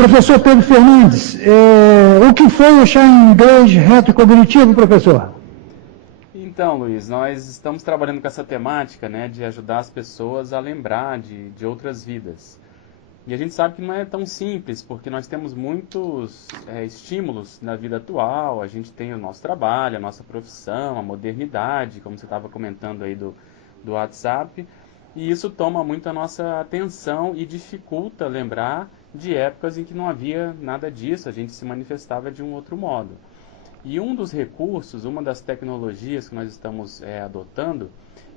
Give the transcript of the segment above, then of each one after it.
Professor Pedro Fernandes, o que foi o chá em inglês retrocognitivo, professor? Então, Luiz, nós estamos trabalhando com essa temática, né, de ajudar as pessoas a lembrar de outras vidas. E a gente sabe que não é tão simples, porque nós temos muitos estímulos na vida atual, a gente tem o nosso trabalho, a nossa profissão, a modernidade, como você estava comentando aí do WhatsApp, e isso toma muito a nossa atenção e dificulta lembrar de épocas em que não havia nada disso, a gente se manifestava de um outro modo. E um dos recursos, uma das tecnologias que nós estamos adotando,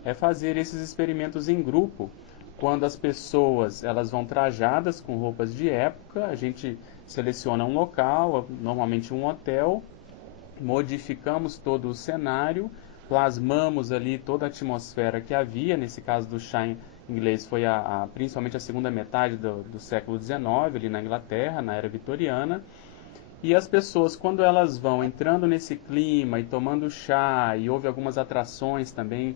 é fazer esses experimentos em grupo, quando as pessoas elas vão trajadas com roupas de época, a gente seleciona um local, normalmente um hotel, modificamos todo o cenário, plasmamos ali toda a atmosfera que havia, nesse caso do chá inglês foi principalmente a segunda metade do século XIX, ali na Inglaterra, na era vitoriana, e as pessoas, quando elas vão entrando nesse clima e tomando chá, e houve algumas atrações também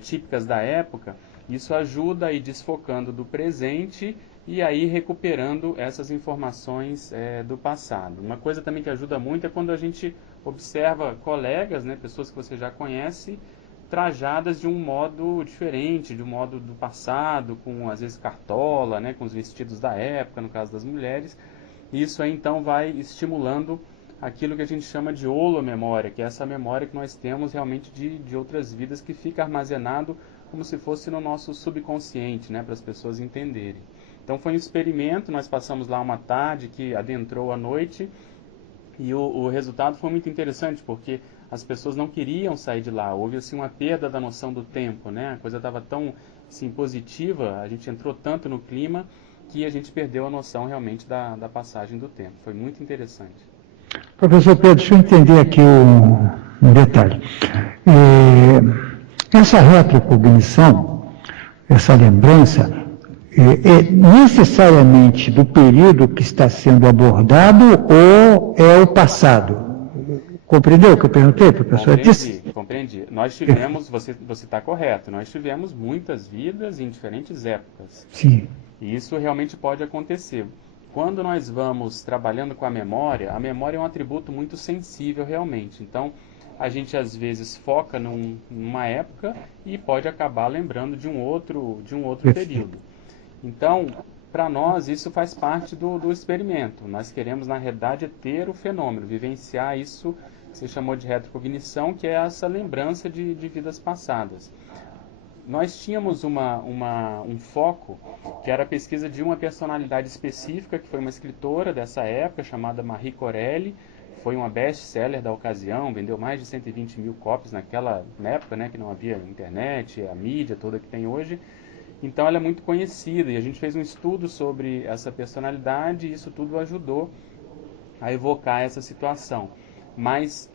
típicas da época, isso ajuda a ir desfocando do presente e aí recuperando essas informações do passado. Uma coisa também que ajuda muito é quando a gente observa colegas, né, pessoas que você já conhece, trajadas de um modo diferente, de um modo do passado, com às vezes cartola, né, com os vestidos da época, no caso das mulheres. Isso aí então vai estimulando aquilo que a gente chama de holomemória, que é essa memória que nós temos realmente de outras vidas que fica armazenado como se fosse no nosso subconsciente, né, para as pessoas entenderem. Então foi um experimento, nós passamos lá uma tarde que adentrou a noite e o resultado foi muito interessante, porque as pessoas não queriam sair de lá, houve assim uma perda da noção do tempo, né, a coisa estava tão assim, positiva, a gente entrou tanto no clima que a gente perdeu a noção realmente da passagem do tempo. Foi muito interessante. Professor Pedro, deixa eu entender aqui um detalhe. Essa retrocognição, essa lembrança, é necessariamente do período que está sendo abordado ou é o passado? Compreendeu o que eu perguntei, professor? Compreendi. Nós tivemos, você está correto, nós tivemos muitas vidas em diferentes épocas. Sim. E isso realmente pode acontecer. Quando nós vamos trabalhando com a memória é um atributo muito sensível realmente. Então, a gente às vezes foca numa época e pode acabar lembrando de um outro período. Então, para nós, isso faz parte do experimento. Nós queremos, na realidade, ter o fenômeno, vivenciar isso que você chamou de retrocognição, que é essa lembrança de vidas passadas. Nós tínhamos um foco, que era a pesquisa de uma personalidade específica, que foi uma escritora dessa época, chamada Marie Corelli, foi uma best-seller da ocasião, vendeu mais de 120 mil cópias na época, né, que não havia internet, a mídia toda que tem hoje. Então ela é muito conhecida, e a gente fez um estudo sobre essa personalidade, e isso tudo ajudou a evocar essa situação. Mas,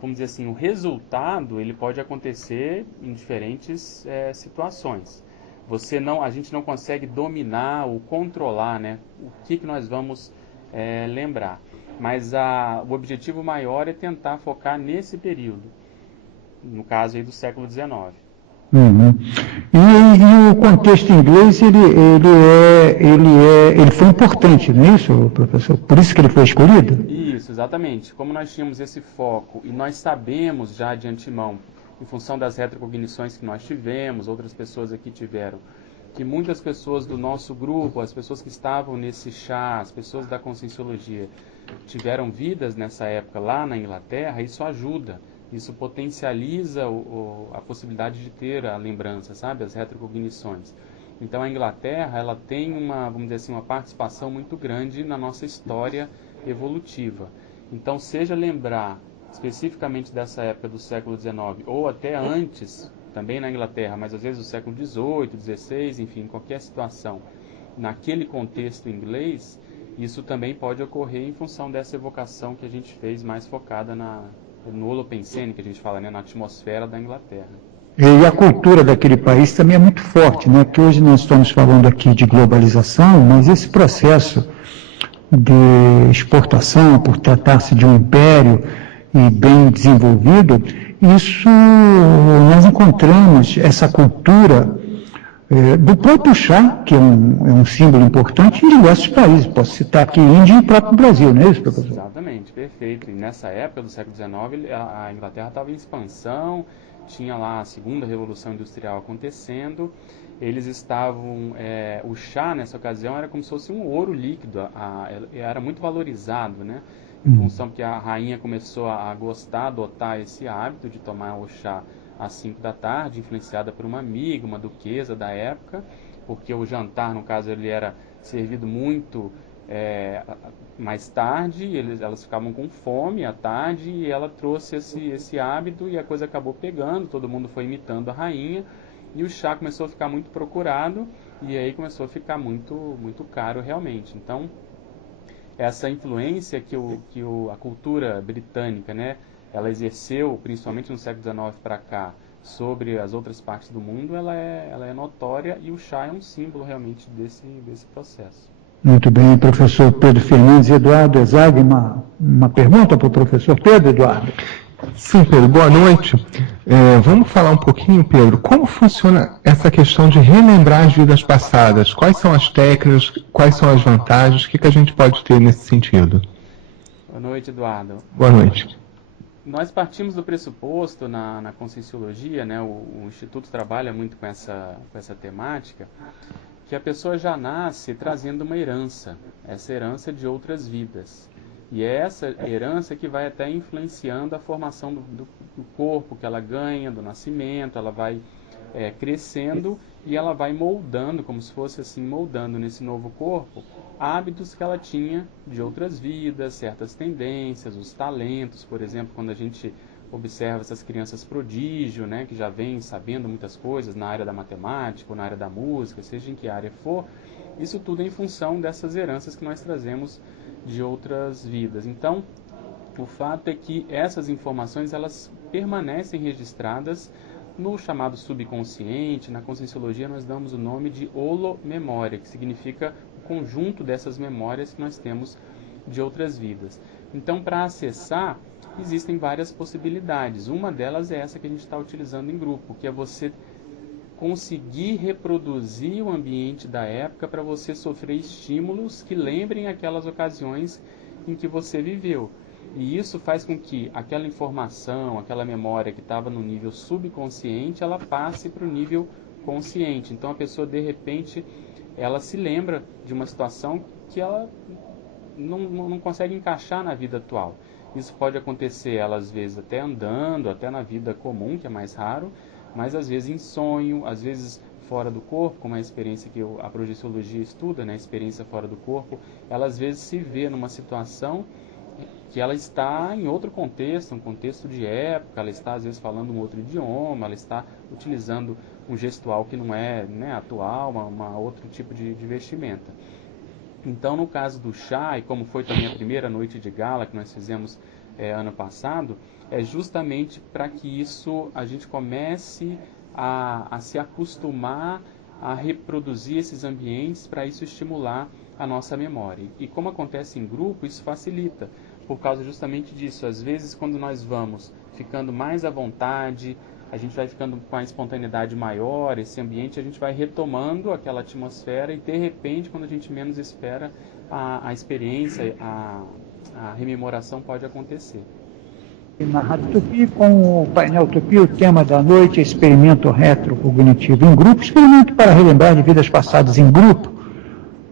vamos dizer assim, o resultado ele pode acontecer em diferentes situações. A gente não consegue dominar ou controlar, né, o que nós vamos lembrar. Mas o objetivo maior é tentar focar nesse período, no caso aí do século XIX. Uhum. E o contexto inglês, ele foi importante, não é isso, professor? Por isso que ele foi escolhido? Isso, exatamente. Como nós tínhamos esse foco e nós sabemos já de antemão, em função das retrocognições que nós tivemos, outras pessoas aqui tiveram, que muitas pessoas do nosso grupo, as pessoas que estavam nesse chá, as pessoas da Conscienciologia, tiveram vidas nessa época lá na Inglaterra, isso ajuda. Isso potencializa a possibilidade de ter a lembrança, sabe? As retrocognições. Então a Inglaterra, ela tem vamos dizer assim, uma participação muito grande na nossa história evolutiva. Então, seja lembrar especificamente dessa época do século XIX, ou até antes, também na Inglaterra, mas às vezes do século XVIII, XVI, enfim, qualquer situação, naquele contexto inglês, isso também pode ocorrer em função dessa evocação que a gente fez mais focada no Holopensene, que a gente fala, né, na atmosfera da Inglaterra. E a cultura daquele país também é muito forte, né? Porque hoje nós estamos falando aqui de globalização, mas esse processo de exportação, por tratar-se de um império e bem desenvolvido, isso nós encontramos essa cultura do próprio chá, que é um símbolo importante em diversos países. Posso citar aqui Índia e o próprio Brasil, não é isso, professor? Exatamente, perfeito. E nessa época do século XIX, a Inglaterra estava em expansão, tinha lá a segunda revolução industrial acontecendo, eles estavam, o chá nessa ocasião era como se fosse um ouro líquido, era muito valorizado, né? Em função que a rainha começou a gostar, adotar esse hábito de tomar o chá às 5 da tarde, influenciada por uma amiga, uma duquesa da época, porque o jantar, no caso, ele era servido muito mais tarde, elas ficavam com fome à tarde, e ela trouxe esse hábito e a coisa acabou pegando, todo mundo foi imitando a rainha, e o chá começou a ficar muito procurado, e aí começou a ficar muito, muito caro realmente. Então, essa influência a cultura britânica, né, ela exerceu, principalmente no século XIX para cá, sobre as outras partes do mundo, ela é notória, e o chá é um símbolo realmente desse processo. Muito bem, professor Pedro Fernandes. Eduardo Ezag, uma pergunta para o professor Pedro, Eduardo? Sim, Pedro, boa noite. Vamos falar um pouquinho, Pedro, como funciona essa questão de relembrar as vidas passadas? Quais são as técnicas, quais são as vantagens, o que a gente pode ter nesse sentido? Boa noite, Eduardo. Boa noite. Nós partimos do pressuposto na Conscienciologia, né, o Instituto trabalha muito com essa temática, que a pessoa já nasce trazendo uma herança, essa herança de outras vidas. E é essa herança que vai até influenciando a formação do corpo que ela ganha, do nascimento, ela vai crescendo e ela vai moldando, como se fosse assim, moldando nesse novo corpo, hábitos que ela tinha de outras vidas, certas tendências, os talentos, por exemplo, quando a gente observa essas crianças prodígio, né, que já vêm sabendo muitas coisas na área da matemática ou na área da música, seja em que área for, isso tudo é em função dessas heranças que nós trazemos de outras vidas. Então, o fato é que essas informações elas permanecem registradas no chamado subconsciente. Na Conscienciologia nós damos o nome de holomemória, que significa o conjunto dessas memórias que nós temos de outras vidas. Então, para acessar, existem várias possibilidades. Uma delas é essa que a gente está utilizando em grupo, que é você conseguir reproduzir o ambiente da época para você sofrer estímulos que lembrem aquelas ocasiões em que você viveu. E isso faz com que aquela informação, aquela memória que estava no nível subconsciente, ela passe para o nível consciente. Então a pessoa, de repente, ela se lembra de uma situação que ela não consegue encaixar na vida atual. Isso pode acontecer, ela às vezes até andando, até na vida comum, que é mais raro, mas às vezes em sonho, às vezes fora do corpo, como é a experiência que a projeciologia estuda, né, a experiência fora do corpo, ela às vezes se vê numa situação que ela está em outro contexto, um contexto de época, ela está às vezes falando um outro idioma, ela está utilizando um gestual que não é, né, atual, uma outro tipo de vestimenta. Então, no caso do chá, e como foi também a primeira noite de gala que nós fizemos ano passado, é justamente para que isso a gente comece a se acostumar a reproduzir esses ambientes, para isso estimular a nossa memória. E como acontece em grupo, isso facilita, por causa justamente disso. Às vezes, quando nós vamos ficando mais à vontade, a gente vai ficando com a espontaneidade maior, esse ambiente, a gente vai retomando aquela atmosfera e, de repente, quando a gente menos espera, a experiência, a rememoração pode acontecer. Na Rádio Tupi, com o painel Tupi, o tema da noite é experimento retrocognitivo em grupo, experimento para relembrar de vidas passadas em grupo,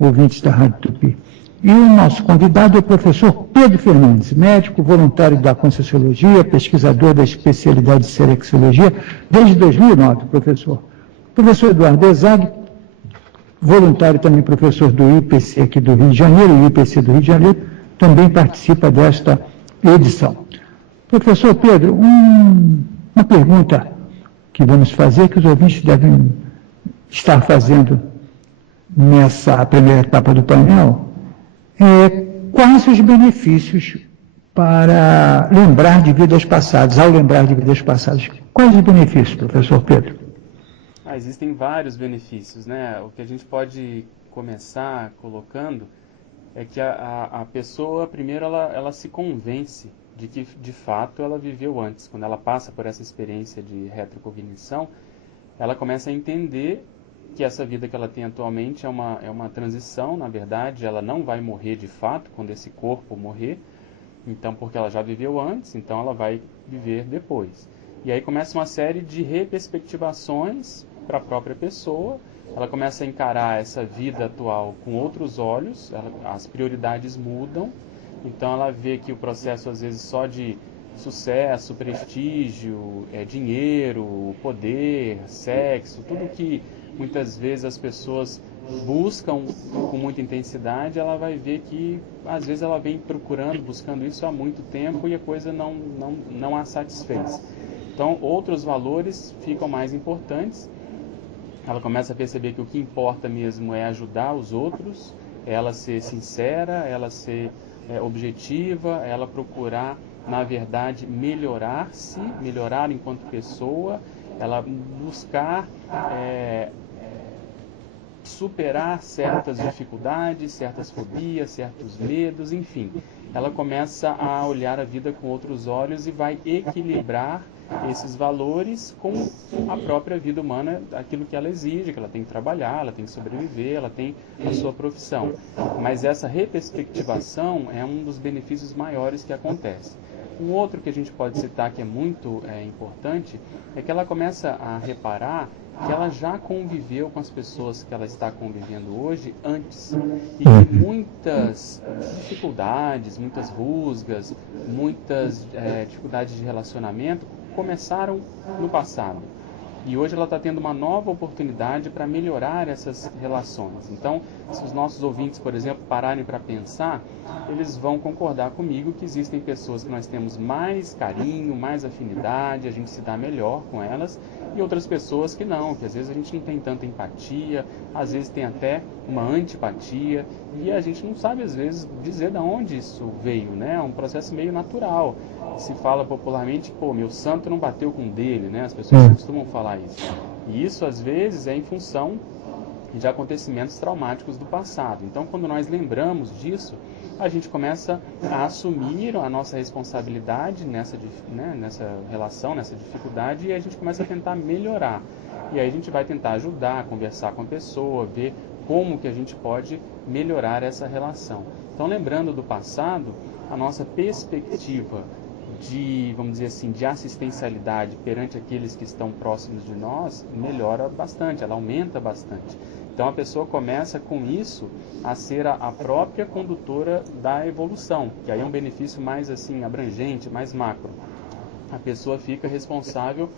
ouvintes da Rádio Tupi. E o nosso convidado é o professor Pedro Fernandes, médico voluntário da Conscienciologia, pesquisador da especialidade de Serexologia, desde 2009, professor. Professor Eduardo Ezag, voluntário também professor do IPC aqui do Rio de Janeiro, o IPC do Rio de Janeiro, também participa desta edição. Professor Pedro, uma pergunta que vamos fazer, que os ouvintes devem estar fazendo nessa primeira etapa do painel, quais os benefícios para lembrar de vidas passadas, ao lembrar de vidas passadas? Quais os benefícios, professor Pedro? Existem vários benefícios, né? O que a gente pode começar colocando é que a pessoa, primeiro, ela se convence de que, de fato, ela viveu antes. Quando ela passa por essa experiência de retrocognição, ela começa a entender que essa vida que ela tem atualmente é uma transição, na verdade, ela não vai morrer de fato quando esse corpo morrer, então porque ela já viveu antes, então ela vai viver depois. E aí começa uma série de reperspectivações para a própria pessoa, ela começa a encarar essa vida atual com outros olhos, as prioridades mudam, então ela vê que o processo às vezes só de sucesso, prestígio, dinheiro, poder, sexo, tudo que muitas vezes as pessoas buscam com muita intensidade, ela vai ver que às vezes ela vem procurando, buscando isso há muito tempo e a coisa não a satisfez. Então outros valores ficam mais importantes, ela começa a perceber que o que importa mesmo é ajudar os outros, é ela ser sincera, ela ser objetiva, ela procurar, na verdade, melhorar-se, melhorar enquanto pessoa, ela buscar superar certas dificuldades, certas fobias, certos medos, enfim. Ela começa a olhar a vida com outros olhos e vai equilibrar esses valores com a própria vida humana, aquilo que ela exige, que ela tem que trabalhar, ela tem que sobreviver, ela tem a sua profissão. Mas essa reperspectivação é um dos benefícios maiores que acontece. Um outro que a gente pode citar que é muito importante é que ela começa a reparar que ela já conviveu com as pessoas que ela está convivendo hoje antes e que muitas dificuldades, muitas rusgas, muitas dificuldades de relacionamento começaram no passado. E hoje ela está tendo uma nova oportunidade para melhorar essas relações. Então, se os nossos ouvintes, por exemplo, pararem para pensar, eles vão concordar comigo que existem pessoas que nós temos mais carinho, mais afinidade, a gente se dá melhor com elas, e outras pessoas que não, que às vezes a gente não tem tanta empatia, às vezes tem até uma antipatia, e a gente não sabe, às vezes, dizer de onde isso veio, né? É um processo meio natural. Se fala popularmente, pô, meu santo não bateu com o dele, né? As pessoas costumam falar isso. E isso, às vezes, é em função de acontecimentos traumáticos do passado. Então, quando nós lembramos disso, a gente começa a assumir a nossa responsabilidade nessa relação, nessa dificuldade, e a gente começa a tentar melhorar. E aí a gente vai tentar ajudar, conversar com a pessoa, ver como que a gente pode melhorar essa relação. Então, lembrando do passado, a nossa perspectiva de, vamos dizer assim, de assistencialidade perante aqueles que estão próximos de nós melhora bastante, ela aumenta bastante. Então a pessoa começa com isso a ser a própria condutora da evolução, que aí é um benefício mais assim abrangente, mais macro. A pessoa fica responsável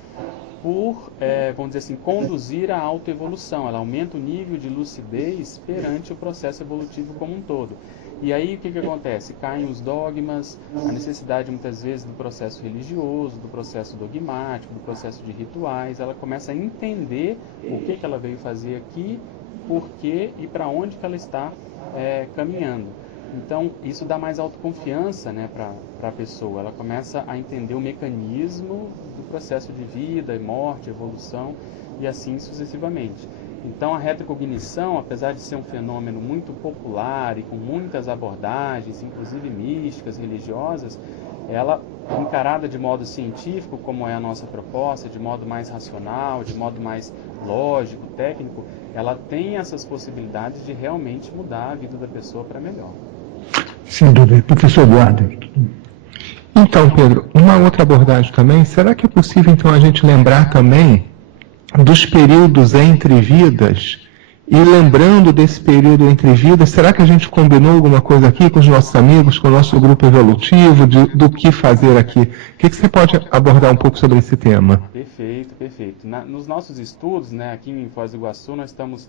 por, vamos dizer assim, conduzir a autoevolução. Ela aumenta o nível de lucidez perante o processo evolutivo como um todo. E aí o que acontece? Caem os dogmas, a necessidade muitas vezes do processo religioso, do processo dogmático, do processo de rituais. Ela começa a entender o que ela veio fazer aqui, por quê e para onde que ela está caminhando. Então, isso dá mais autoconfiança, né, para a pessoa. Ela começa a entender o mecanismo do processo de vida, morte, evolução e assim sucessivamente. Então, a retrocognição, apesar de ser um fenômeno muito popular e com muitas abordagens, inclusive místicas, religiosas, ela, encarada de modo científico, como é a nossa proposta, de modo mais racional, de modo mais lógico, técnico, ela tem essas possibilidades de realmente mudar a vida da pessoa para melhor. Sem dúvida. Professor Eduardo. Então, Pedro, uma outra abordagem também, será que é possível então a gente lembrar também dos períodos entre vidas? E lembrando desse período entre vidas, será que a gente combinou alguma coisa aqui com os nossos amigos, com o nosso grupo evolutivo, do que fazer aqui? O que você pode abordar um pouco sobre esse tema? Perfeito, perfeito. Nos nossos estudos, né, aqui em Foz do Iguaçu, nós estamos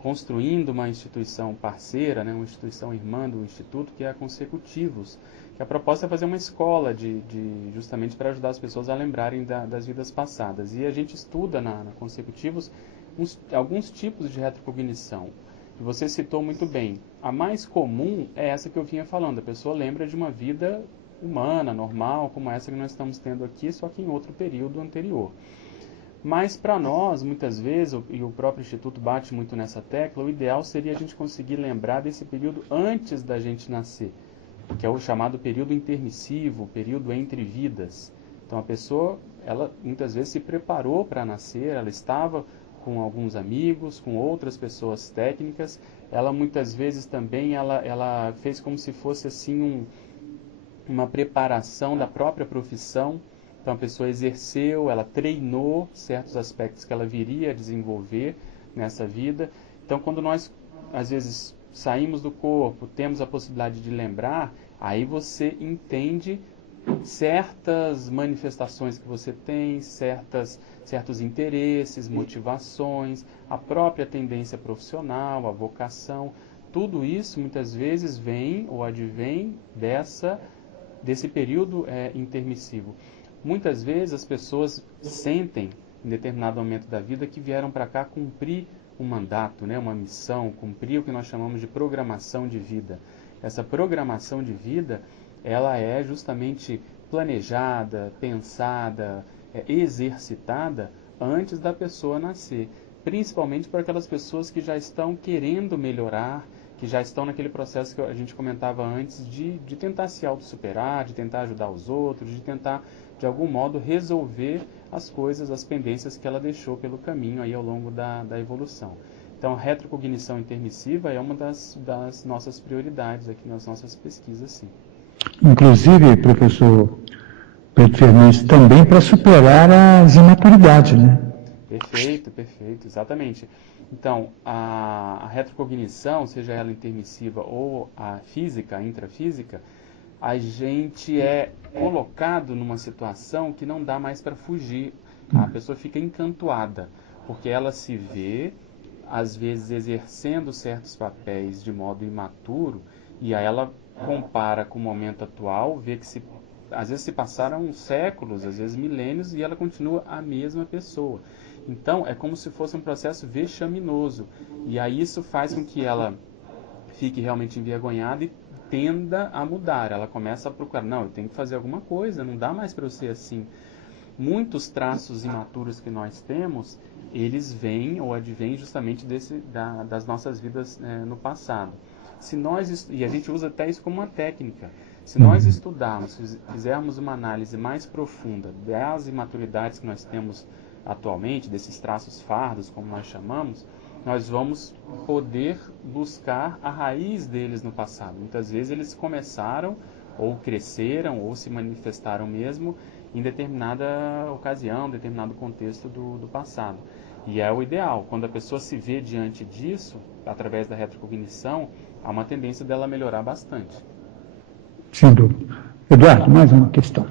construindo uma instituição parceira, né, uma instituição irmã do Instituto, que é a Consecutivos, que a proposta é fazer uma escola justamente para ajudar as pessoas a lembrarem das vidas passadas. E a gente estuda na Consecutivos alguns tipos de retrocognição. E você citou muito bem. A mais comum é essa que eu vinha falando. A pessoa lembra de uma vida humana, normal, como essa que nós estamos tendo aqui, só que em outro período anterior. Mas para nós, muitas vezes, e o próprio Instituto bate muito nessa tecla, o ideal seria a gente conseguir lembrar desse período antes da gente nascer, que é o chamado período intermissivo, o período entre vidas. Então a pessoa, ela muitas vezes se preparou para nascer, ela estava com alguns amigos, com outras pessoas técnicas. Ela muitas vezes também ela fez como se fosse assim uma preparação da própria profissão. Então a pessoa exerceu, ela treinou certos aspectos que ela viria a desenvolver nessa vida. Então quando nós às vezes saímos do corpo, temos a possibilidade de lembrar, aí você entende certas manifestações que você tem, certos interesses, motivações, a própria tendência profissional, a vocação. Tudo isso muitas vezes vem ou advém desse período intermissivo. Muitas vezes as pessoas sentem, em determinado momento da vida, que vieram para cá cumprir um mandato, né, uma missão, cumprir o que nós chamamos de programação de vida. Essa programação de vida, ela é justamente planejada, pensada, exercitada antes da pessoa nascer, principalmente para aquelas pessoas que já estão querendo melhorar, que já estão naquele processo que a gente comentava antes de tentar se auto-superar, de tentar ajudar os outros, de tentar, de algum modo, resolver as coisas, as pendências que ela deixou pelo caminho aí ao longo da evolução. Então, a retrocognição intermissiva é uma das nossas prioridades aqui nas nossas pesquisas, sim. Inclusive, professor Pedro Fernandes, também para superar as imaturidades, né? Perfeito, exatamente. Então, a retrocognição, seja ela intermissiva ou a física, a intrafísica, a gente é colocado numa situação que não dá mais para fugir. A pessoa fica encantoada, porque ela se vê, às vezes, exercendo certos papéis de modo imaturo, e aí ela compara com o momento atual, vê que às vezes se passaram séculos, às vezes milênios, e ela continua a mesma pessoa. Então, é como se fosse um processo vexaminoso. E aí isso faz com que ela fique realmente envergonhada e tenda a mudar. Ela começa a procurar, não, eu tenho que fazer alguma coisa, não dá mais para eu ser assim. Muitos traços imaturos que nós temos, eles vêm ou advêm justamente das nossas vidas no passado. E a gente usa até isso como uma técnica. Se nós estudarmos, fizermos uma análise mais profunda das imaturidades que nós temos atualmente, desses traços fardos, como nós chamamos, nós vamos poder buscar a raiz deles no passado. Muitas vezes eles começaram, ou cresceram, ou se manifestaram mesmo em determinada ocasião, determinado contexto do passado. E é o ideal. Quando a pessoa se vê diante disso, através da retrocognição, há uma tendência dela melhorar bastante. Sem dúvida. Eduardo, mais uma questão.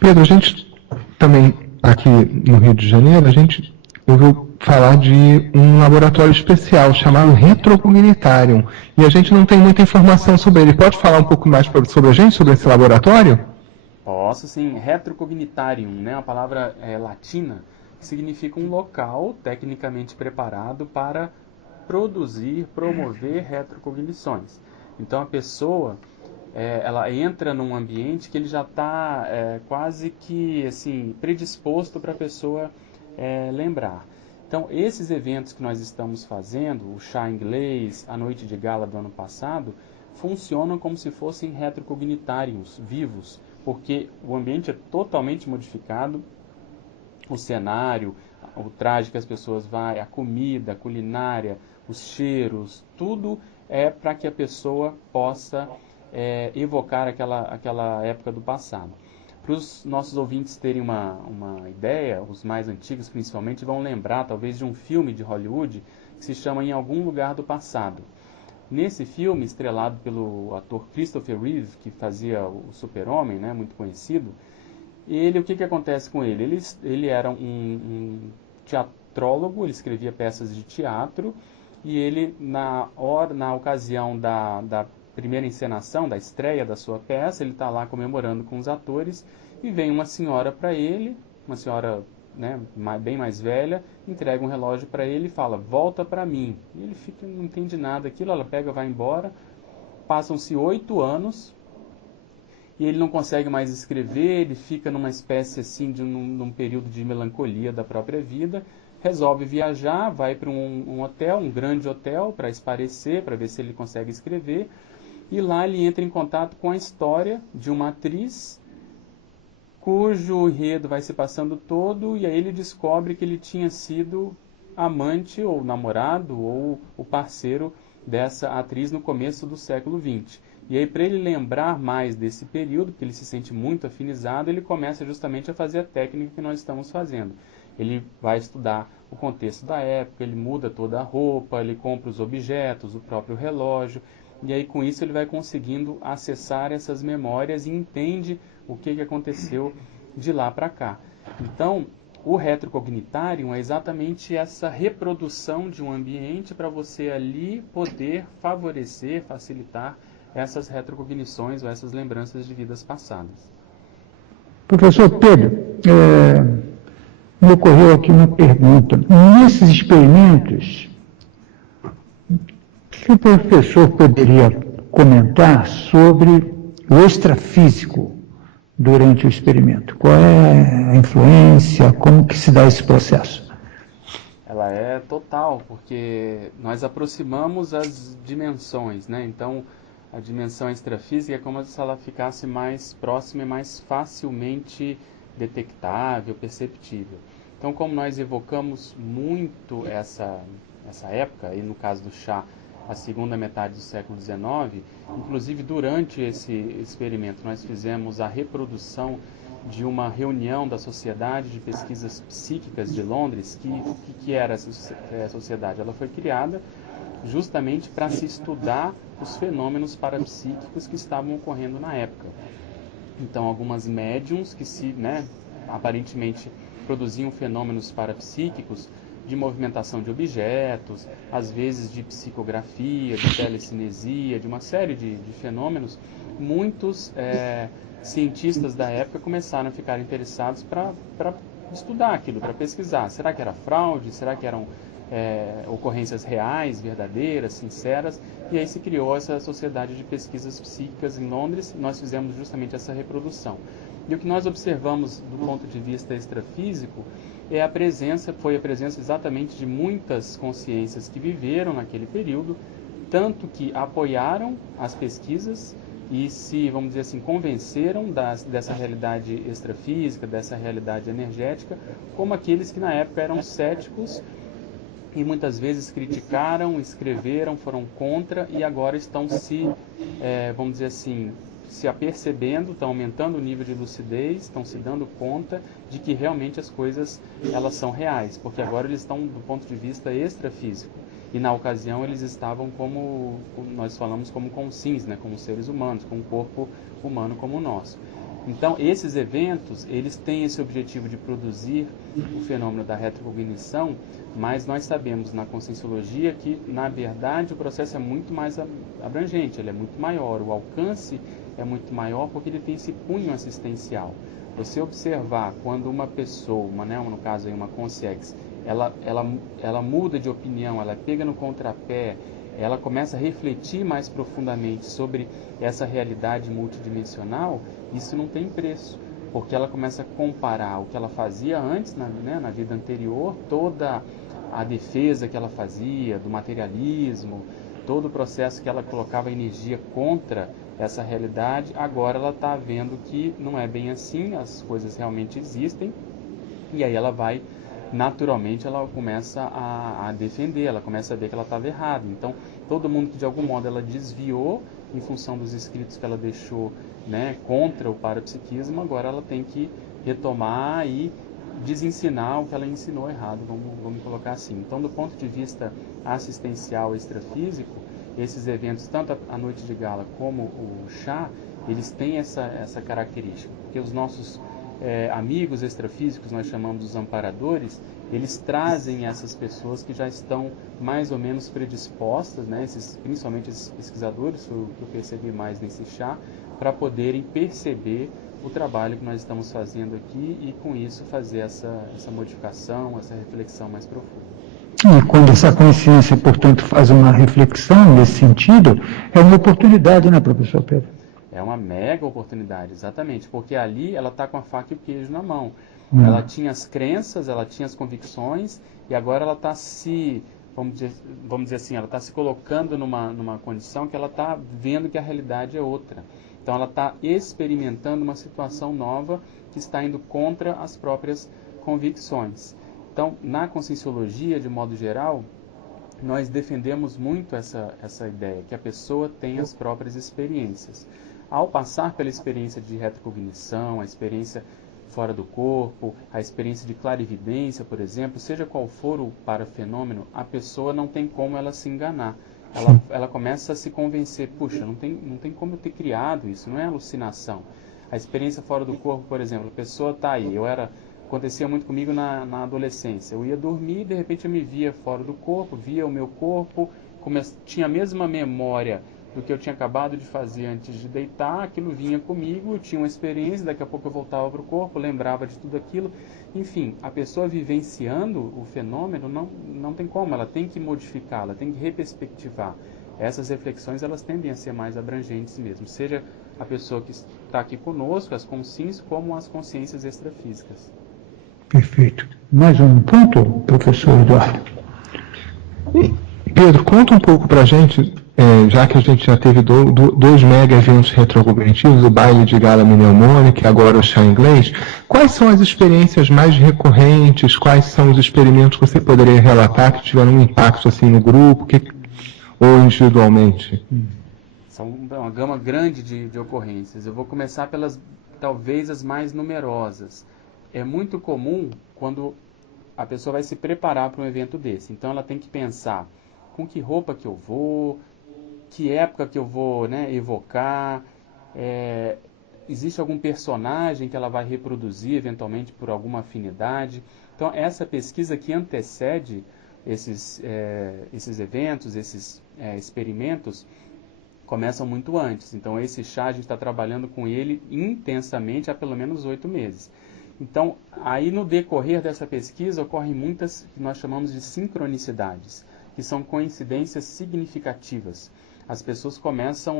Pedro, a gente também, aqui no Rio de Janeiro, a gente ouviu falar de um laboratório especial chamado Retrocognitarium. E a gente não tem muita informação sobre ele. Pode falar um pouco mais sobre a gente, sobre esse laboratório? Posso, sim. Retrocognitarium, né? Uma palavra latina que significa um local tecnicamente preparado para produzir, promover retrocognições. Então a pessoa ela entra num ambiente que ele já está quase que assim, predisposto para a pessoa lembrar. Então, esses eventos que nós estamos fazendo, o chá inglês, a noite de gala do ano passado, funcionam como se fossem retrocognitários vivos, porque o ambiente é totalmente modificado, o cenário, o traje que as pessoas vão, a comida, a culinária, os cheiros, tudo é para que a pessoa possa evocar aquela época do passado. Para os nossos ouvintes terem uma ideia, os mais antigos principalmente, vão lembrar talvez de um filme de Hollywood que se chama Em Algum Lugar do Passado. Nesse filme, estrelado pelo ator Christopher Reeve, que fazia o Super-Homem, né, muito conhecido, o que acontece com ele? Ele era um teatrólogo, ele escrevia peças de teatro, e ele, na ocasião da primeira encenação, da estreia da sua peça, ele está lá comemorando com os atores, e vem uma senhora para ele, uma senhora bem mais velha, entrega um relógio para ele e fala, volta para mim. E ele não entende nada daquilo, ela pega, vai embora, passam-se 8 anos, e ele não consegue mais escrever, ele fica numa espécie assim, num período de melancolia da própria vida, resolve viajar, vai para um hotel, um grande hotel, para espairecer, para ver se ele consegue escrever, e lá ele entra em contato com a história de uma atriz cujo enredo vai se passando todo, e aí ele descobre que ele tinha sido amante ou namorado ou o parceiro dessa atriz no começo do século XX. E aí, para ele lembrar mais desse período, porque ele se sente muito afinizado, ele começa justamente a fazer a técnica que nós estamos fazendo. Ele vai estudar o contexto da época, ele muda toda a roupa, ele compra os objetos, o próprio relógio, e aí com isso ele vai conseguindo acessar essas memórias e entende o que aconteceu de lá para cá. Então, o retrocognitarium é exatamente essa reprodução de um ambiente para você ali poder favorecer, facilitar essas retrocognições ou essas lembranças de vidas passadas. Professor Pedro, me ocorreu aqui uma pergunta. Nesses experimentos, o que o professor poderia comentar sobre o extrafísico durante o experimento? Qual é a influência? Como que se dá esse processo? Ela é total, porque nós aproximamos as dimensões, né? Então, a dimensão extrafísica é como se ela ficasse mais próxima e mais facilmente detectável, perceptível. Então, como nós evocamos muito essa época, e no caso do chá, a segunda metade do século XIX, inclusive durante esse experimento nós fizemos a reprodução de uma reunião da Sociedade de Pesquisas Psíquicas de Londres. Que era essa sociedade? Ela foi criada justamente para se estudar os fenômenos parapsíquicos que estavam ocorrendo na época. Então, algumas médiums que aparentemente produziam fenômenos parapsíquicos de movimentação de objetos, às vezes de psicografia, de telecinesia, de uma série de fenômenos. Muitos cientistas da época começaram a ficar interessados para estudar aquilo, para pesquisar. Será que era fraude? Será que eram ocorrências reais, verdadeiras, sinceras? E aí se criou essa Sociedade de Pesquisas Psíquicas em Londres. Nós fizemos justamente essa reprodução. E o que nós observamos do ponto de vista extrafísico foi a presença exatamente de muitas consciências que viveram naquele período, tanto que apoiaram as pesquisas e se, vamos dizer assim, convenceram dessa realidade extrafísica, dessa realidade energética, como aqueles que na época eram céticos e muitas vezes criticaram, escreveram, foram contra e agora estão vamos dizer assim, se apercebendo, estão aumentando o nível de lucidez, estão se dando conta de que realmente as coisas elas são reais, porque agora eles estão do ponto de vista extrafísico. E na ocasião eles estavam como nós falamos, como conscientes, né, como seres humanos, com um corpo humano como o nosso. Então, esses eventos, eles têm esse objetivo de produzir o fenômeno da retrocognição, mas nós sabemos na Conscienciologia que, na verdade, o processo é muito mais abrangente, ele é muito maior, o alcance é muito maior porque ele tem esse cunho assistencial. Você observar quando uma pessoa, no caso aí uma consciex, ela muda de opinião, ela pega no contrapé, ela começa a refletir mais profundamente sobre essa realidade multidimensional, isso não tem preço, porque ela começa a comparar o que ela fazia antes, na vida anterior, toda a defesa que ela fazia do materialismo, todo o processo que ela colocava energia contra essa realidade, agora ela está vendo que não é bem assim, as coisas realmente existem, e aí ela vai naturalmente ela começa a defender, ela começa a ver que ela estava errada. Então, todo mundo que de algum modo ela desviou em função dos escritos que ela deixou contra o parapsiquismo, agora ela tem que retomar e desensinar o que ela ensinou errado, vamos colocar assim. Então, do ponto de vista assistencial extrafísico, esses eventos, tanto a noite de gala como o chá, eles têm essa característica, porque os nossos amigos extrafísicos, nós chamamos os amparadores, eles trazem essas pessoas que já estão mais ou menos predispostas, principalmente esses pesquisadores, foi o que eu percebi mais nesse chá, para poderem perceber o trabalho que nós estamos fazendo aqui e com isso fazer essa modificação, essa reflexão mais profunda. E quando essa consciência, portanto, faz uma reflexão nesse sentido, é uma oportunidade, né, professor Pedro? É uma mega oportunidade, exatamente, porque ali ela está com a faca e o queijo na mão. Ela tinha as crenças, ela tinha as convicções, e agora ela está vamos dizer assim, ela está se colocando numa condição que ela está vendo que a realidade é outra. Então ela está experimentando uma situação nova que está indo contra as próprias convicções. Então, na Conscienciologia, de modo geral, nós defendemos muito essa ideia, que a pessoa tem as próprias experiências. Ao passar pela experiência de retrocognição, a experiência fora do corpo, a experiência de clarividência, por exemplo, seja qual for o parafenômeno, a pessoa não tem como ela se enganar. Ela começa a se convencer, puxa, não tem como eu ter criado isso, não é alucinação. A experiência fora do corpo, por exemplo, a pessoa está aí, acontecia muito comigo na adolescência, eu ia dormir e de repente eu me via fora do corpo, via o meu corpo, tinha a mesma memória do que eu tinha acabado de fazer antes de deitar, aquilo vinha comigo, eu tinha uma experiência, daqui a pouco eu voltava para o corpo, lembrava de tudo aquilo. Enfim, a pessoa vivenciando o fenômeno não tem como, ela tem que modificar, ela tem que reperspectivar. Essas reflexões, elas tendem a ser mais abrangentes mesmo, seja a pessoa que está aqui conosco, as consciências, como as consciências extrafísicas. Perfeito. Mais um ponto, professor Eduardo? Pedro, conta um pouco para a gente, já que a gente já teve dois mega eventos retrocognitivos, o baile de gala mnemônica e agora o chá inglês, quais são as experiências mais recorrentes, quais são os experimentos que você poderia relatar que tiveram um impacto assim no grupo ou individualmente? São uma gama grande de ocorrências. Eu vou começar pelas, talvez, as mais numerosas. É muito comum quando a pessoa vai se preparar para um evento desse. Então ela tem que pensar com que roupa que eu vou, que época que eu vou, né, evocar, existe algum personagem que ela vai reproduzir eventualmente por alguma afinidade. Então essa pesquisa que antecede esses eventos, esses experimentos, começam muito antes. Então esse chá a gente está trabalhando com ele intensamente há pelo menos 8 meses. Então, aí no decorrer dessa pesquisa ocorrem muitas que nós chamamos de sincronicidades, que são coincidências significativas. As pessoas começam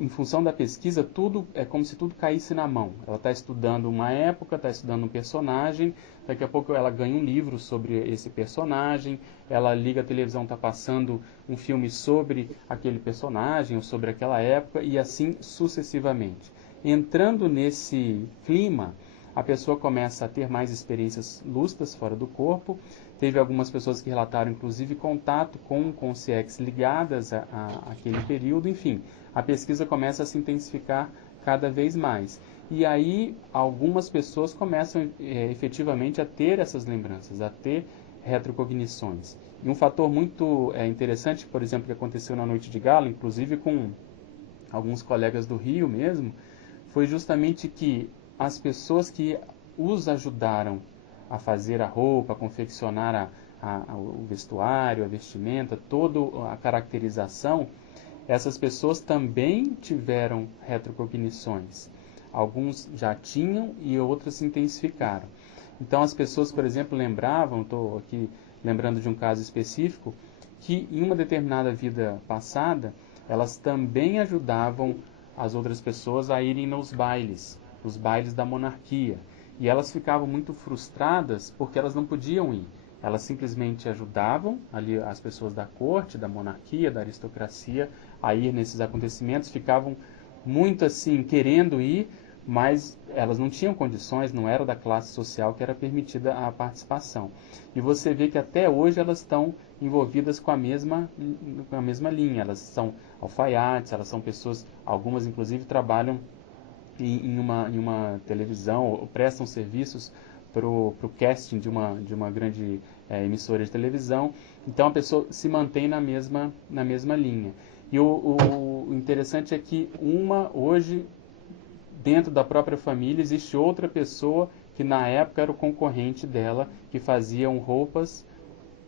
em função da pesquisa, tudo é como se tudo caísse na mão. Ela está estudando uma época, está estudando um personagem, daqui a pouco ela ganha um livro sobre esse personagem, ela liga a televisão, está passando um filme sobre aquele personagem ou sobre aquela época, e assim sucessivamente. Entrando nesse clima, a pessoa começa a ter mais experiências lúcidas fora do corpo. Teve algumas pessoas que relataram, inclusive, contato com consciências ligadas àquele período. Enfim, a pesquisa começa a se intensificar cada vez mais. E aí, algumas pessoas começam efetivamente a ter essas lembranças, a ter retrocognições. E um fator muito interessante, por exemplo, que aconteceu na noite de gala, inclusive com alguns colegas do Rio mesmo, foi justamente que as pessoas que os ajudaram a fazer a roupa, a confeccionar o vestuário, a vestimenta, toda a caracterização, essas pessoas também tiveram retrocognições. Alguns já tinham e outras se intensificaram. Então as pessoas, por exemplo, lembravam, estou aqui lembrando de um caso específico, que em uma determinada vida passada, elas também ajudavam as outras pessoas a irem nos bailes da monarquia. E elas ficavam muito frustradas porque elas não podiam ir. Elas simplesmente ajudavam ali as pessoas da corte, da monarquia, da aristocracia a ir nesses acontecimentos, ficavam muito assim querendo ir, mas elas não tinham condições, não era da classe social que era permitida a participação. E você vê que até hoje elas estão envolvidas com a mesma linha. Elas são alfaiates, elas são pessoas, algumas inclusive trabalham em uma televisão, ou prestam serviços para o casting de uma grande emissora de televisão. Então a pessoa se mantém na mesma linha. E o interessante é que hoje, dentro da própria família, existe outra pessoa que na época era o concorrente dela, que faziam roupas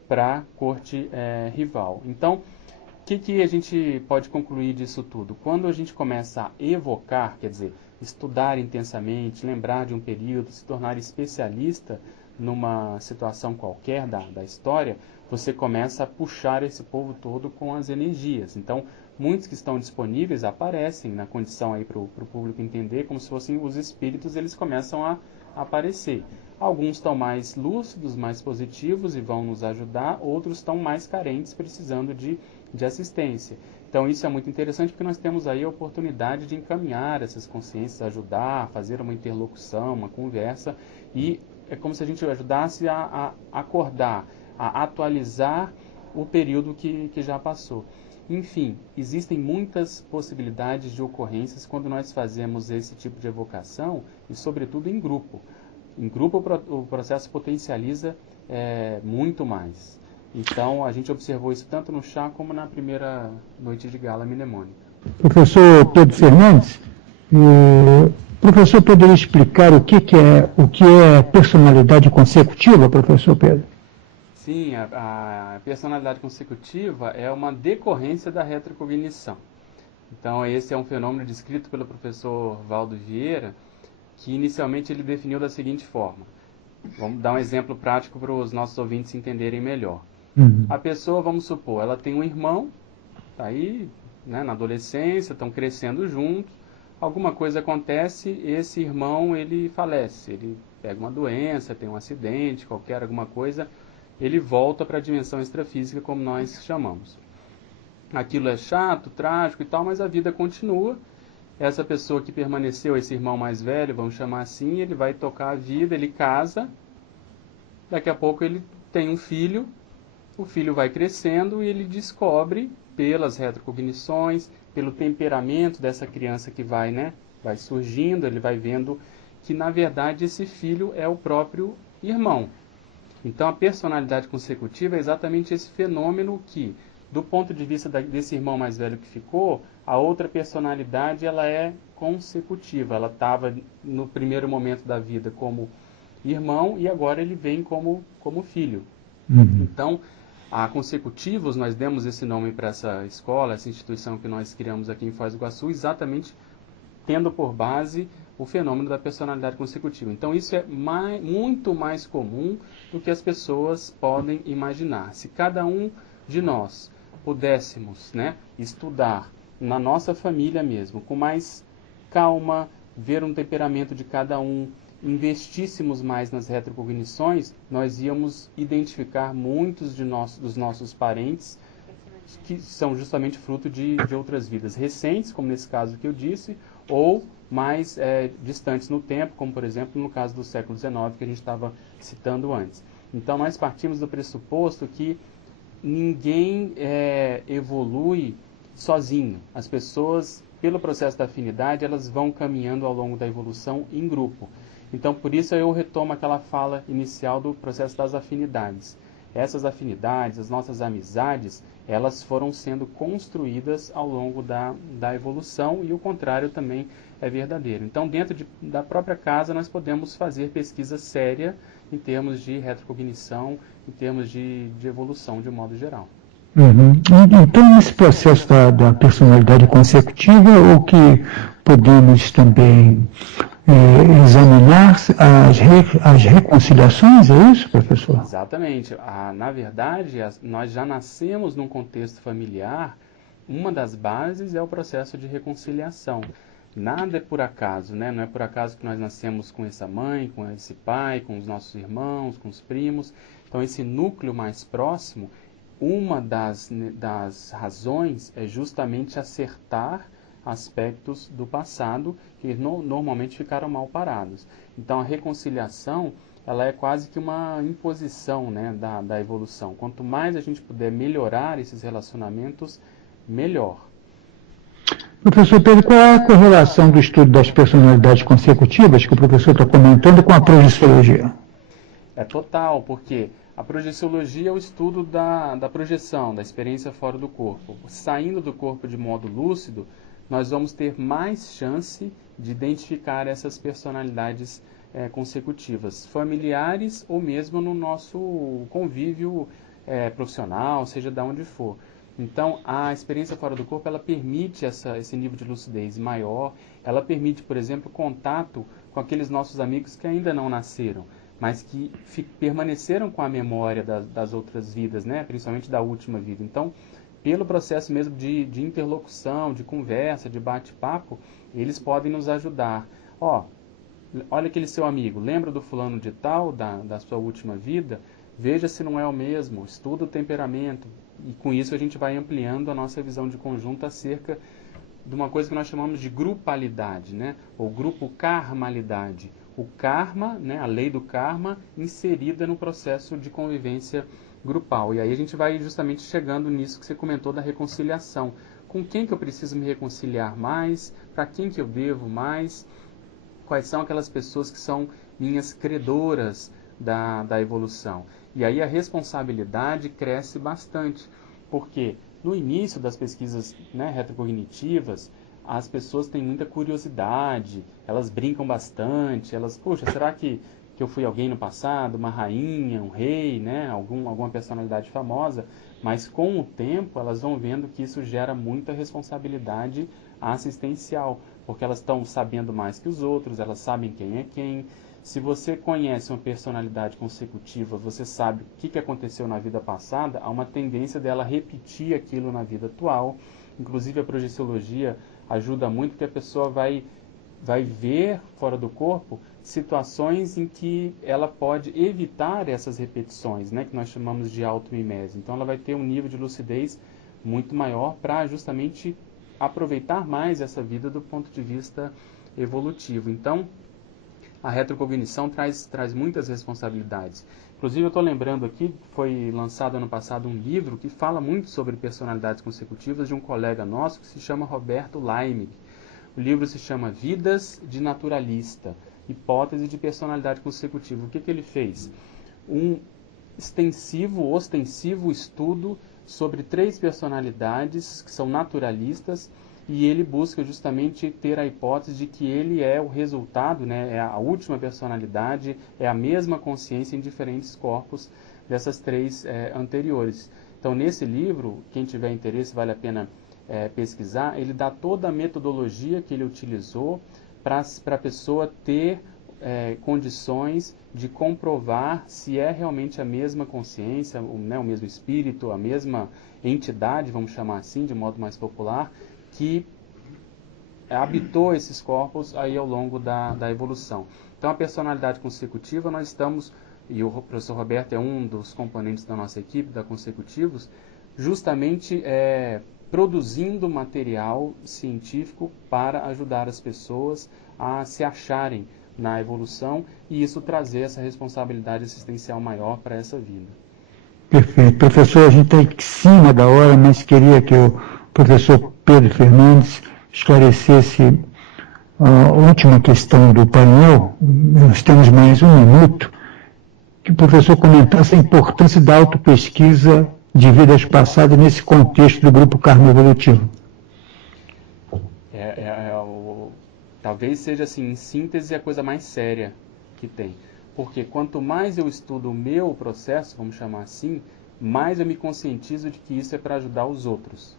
para a corte rival. Então, o que a gente pode concluir disso tudo? Quando a gente começa a evocar, quer dizer, estudar intensamente, lembrar de um período, se tornar especialista numa situação qualquer da história, você começa a puxar esse povo todo com as energias. Então, muitos que estão disponíveis aparecem na condição aí para o público entender, como se fossem os espíritos, eles começam a aparecer. Alguns estão mais lúcidos, mais positivos e vão nos ajudar, outros estão mais carentes, precisando de assistência. Então isso é muito interessante porque nós temos aí a oportunidade de encaminhar essas consciências, ajudar, fazer uma interlocução, uma conversa, e é como se a gente ajudasse a acordar, a atualizar o período que já passou. Enfim, existem muitas possibilidades de ocorrências quando nós fazemos esse tipo de evocação e, sobretudo, em grupo. Em grupo, o processo potencializa muito mais. Então, a gente observou isso tanto no chá como na primeira noite de gala mnemônica. Professor Pedro Fernandes, o professor poderia explicar o que é personalidade consecutiva, professor Pedro? Sim, a personalidade consecutiva é uma decorrência da retrocognição. Então, esse é um fenômeno descrito pelo professor Valdo Vieira, que inicialmente ele definiu da seguinte forma. Vamos dar um exemplo prático para os nossos ouvintes entenderem melhor. A pessoa, vamos supor, ela tem um irmão, está aí, né, na adolescência, estão crescendo juntos, alguma coisa acontece, esse irmão ele falece, ele pega uma doença, tem um acidente, alguma coisa, ele volta para a dimensão extrafísica, como nós chamamos. Aquilo é chato, trágico e tal, mas a vida continua. Essa pessoa que permaneceu, esse irmão mais velho, vamos chamar assim, ele vai tocar a vida, ele casa, daqui a pouco ele tem um filho, o filho vai crescendo e ele descobre, pelas retrocognições, pelo temperamento dessa criança que vai surgindo, ele vai vendo que, na verdade, esse filho é o próprio irmão. Então, a personalidade consecutiva é exatamente esse fenômeno que, do ponto de vista desse irmão mais velho que ficou, a outra personalidade ela é consecutiva. Ela estava no primeiro momento da vida como irmão e agora ele vem como filho. Então, a consecutivos, nós demos esse nome para essa escola, essa instituição que nós criamos aqui em Foz do Iguaçu, exatamente tendo por base o fenômeno da personalidade consecutiva. Então, isso é muito mais comum do que as pessoas podem imaginar. Se cada um de nós pudéssemos estudar na nossa família mesmo, com mais calma, ver um temperamento de cada um, investíssemos mais nas retrocognições, nós íamos identificar muitos dos nossos parentes que são justamente fruto de outras vidas recentes, como nesse caso que eu disse, ou mais distantes no tempo, como por exemplo no caso do século XIX que a gente estava citando antes. Então nós partimos do pressuposto que ninguém evolui sozinho. As pessoas, pelo processo da afinidade, elas vão caminhando ao longo da evolução em grupo. Então, por isso eu retomo aquela fala inicial do processo das afinidades. Essas afinidades, as nossas amizades, elas foram sendo construídas ao longo da evolução e o contrário também é verdadeiro. Então, dentro da própria casa, nós podemos fazer pesquisa séria em termos de retrocognição, em termos de evolução de um modo geral. Então, nesse processo da personalidade consecutiva, o que podemos também examinar as reconciliações, é isso, professor? Exatamente. Na verdade, nós já nascemos num contexto familiar, uma das bases é o processo de reconciliação. Nada é por acaso, né? Não é por acaso que nós nascemos com essa mãe, com esse pai, com os nossos irmãos, com os primos. Então, esse núcleo mais próximo, uma das razões é justamente acertar aspectos do passado que normalmente ficaram mal parados. Então, a reconciliação ela é quase que uma imposição da evolução. Quanto mais a gente puder melhorar esses relacionamentos, melhor. Professor Pedro, qual é a correlação do estudo das personalidades consecutivas que o professor está comentando com a projeciologia? É total, porque a projeciologia é o estudo da projeção, da experiência fora do corpo. Saindo do corpo de modo lúcido, nós vamos ter mais chance de identificar essas personalidades consecutivas, familiares ou mesmo no nosso convívio profissional, seja de onde for. Então, a experiência fora do corpo, ela permite esse nível de lucidez maior, ela permite, por exemplo, contato com aqueles nossos amigos que ainda não nasceram, mas que permaneceram com a memória das outras vidas, principalmente da última vida. Então, pelo processo mesmo de interlocução, de conversa, de bate-papo, eles podem nos ajudar. Olha aquele seu amigo, lembra do fulano de tal, da sua última vida? Veja se não é o mesmo, estuda o temperamento. E com isso a gente vai ampliando a nossa visão de conjunto acerca de uma coisa que nós chamamos de grupalidade, ou grupo karmalidade. o karma, né, a lei do karma, inserida no processo de convivência grupal. E aí a gente vai justamente chegando nisso que você comentou da reconciliação. Com quem que eu preciso me reconciliar mais? Para quem que eu devo mais? Quais são aquelas pessoas que são minhas credoras da evolução? E aí a responsabilidade cresce bastante, porque no início das pesquisas, né, retrocognitivas, as pessoas têm muita curiosidade, elas brincam bastante, elas, poxa, será que eu fui alguém no passado, uma rainha, um rei, né, alguma personalidade famosa? Mas com o tempo elas vão vendo que isso gera muita responsabilidade assistencial, porque elas estão sabendo mais que os outros, elas sabem quem é quem. Se você conhece uma personalidade consecutiva, você sabe o que aconteceu na vida passada, há uma tendência dela repetir aquilo na vida atual. Inclusive a projeciologia ajuda muito, porque a pessoa vai ver fora do corpo situações em que ela pode evitar essas repetições, né, que nós chamamos de auto-mimese. Então ela vai ter um nível de lucidez muito maior para justamente aproveitar mais essa vida do ponto de vista evolutivo. Então, a retrocognição traz muitas responsabilidades. Inclusive, eu estou lembrando aqui, foi lançado ano passado um livro que fala muito sobre personalidades consecutivas de um colega nosso que se chama Roberto Leimig. O livro se chama Vidas de Naturalista, Hipótese de Personalidade Consecutiva. O que ele fez? Um ostensivo estudo sobre 3 personalidades que são naturalistas, e ele busca justamente ter a hipótese de que ele é o resultado, né, é a última personalidade, é a mesma consciência em diferentes corpos dessas 3 anteriores. Então, nesse livro, quem tiver interesse, vale a pena pesquisar, ele dá toda a metodologia que ele utilizou para a pessoa ter condições de comprovar se é realmente a mesma consciência, né, o mesmo espírito, a mesma entidade, vamos chamar assim, de modo mais popular, que habitou esses corpos aí ao longo da evolução. Então, a personalidade consecutiva, nós estamos, e o professor Roberto é um dos componentes da nossa equipe, da Consecutivos, justamente produzindo material científico para ajudar as pessoas a se acharem na evolução e isso trazer essa responsabilidade assistencial maior para essa vida. Perfeito. Professor, a gente está em cima da hora, mas queria que o professor Pedro Fernandes esclarecesse a última questão do painel. Nós temos mais 1 minuto. Que o professor comentasse a importância da autopesquisa de vidas passadas nesse contexto do grupo karma evolutivo. Talvez seja, assim, em síntese, a coisa mais séria que tem. Porque quanto mais eu estudo o meu processo, vamos chamar assim, mais eu me conscientizo de que isso é para ajudar os outros.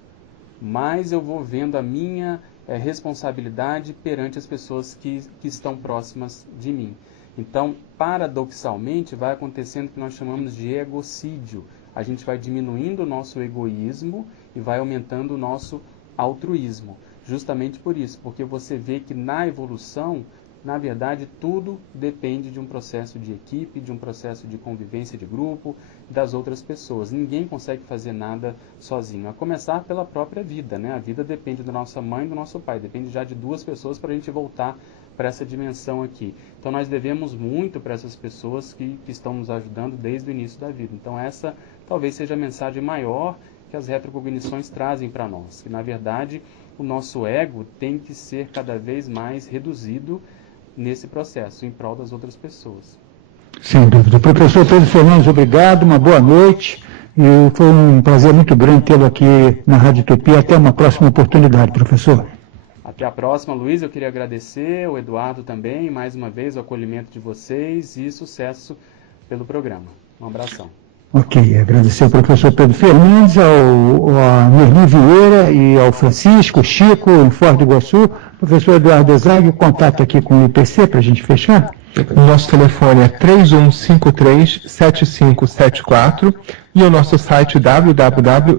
Mais eu vou vendo a minha responsabilidade perante as pessoas que estão próximas de mim. Então, paradoxalmente, vai acontecendo o que nós chamamos de egocídio. A gente vai diminuindo o nosso egoísmo e vai aumentando o nosso altruísmo. Justamente por isso, porque você vê que na evolução, na verdade, tudo depende de um processo de equipe, de um processo de convivência de grupo, das outras pessoas. Ninguém consegue fazer nada sozinho, a começar pela própria vida, né? A vida depende da nossa mãe e do nosso pai, depende já de 2 pessoas para a gente voltar para essa dimensão aqui. Então, nós devemos muito para essas pessoas que estão nos ajudando desde o início da vida. Então, essa talvez seja a mensagem maior que as retrocognições trazem para nós, que, na verdade, o nosso ego tem que ser cada vez mais reduzido nesse processo, em prol das outras pessoas. Sem dúvida. Professor Pedro Fernandes, obrigado, uma boa noite. E foi um prazer muito grande tê-lo aqui na Rádio Utopia. Até uma próxima oportunidade, professor. Até a próxima, Luiz. Eu queria agradecer, o Eduardo também, mais uma vez, o acolhimento de vocês e sucesso pelo programa. Um abração. Ok, agradecer ao professor Pedro Fernandes, ao Nerli Vieira e ao Francisco, Chico, em Foz do Iguaçu. Professor Eduardo Ezag, o contato aqui com o IPC para a gente fechar. O nosso telefone é 3153-7574 e o nosso site www.iipc.org.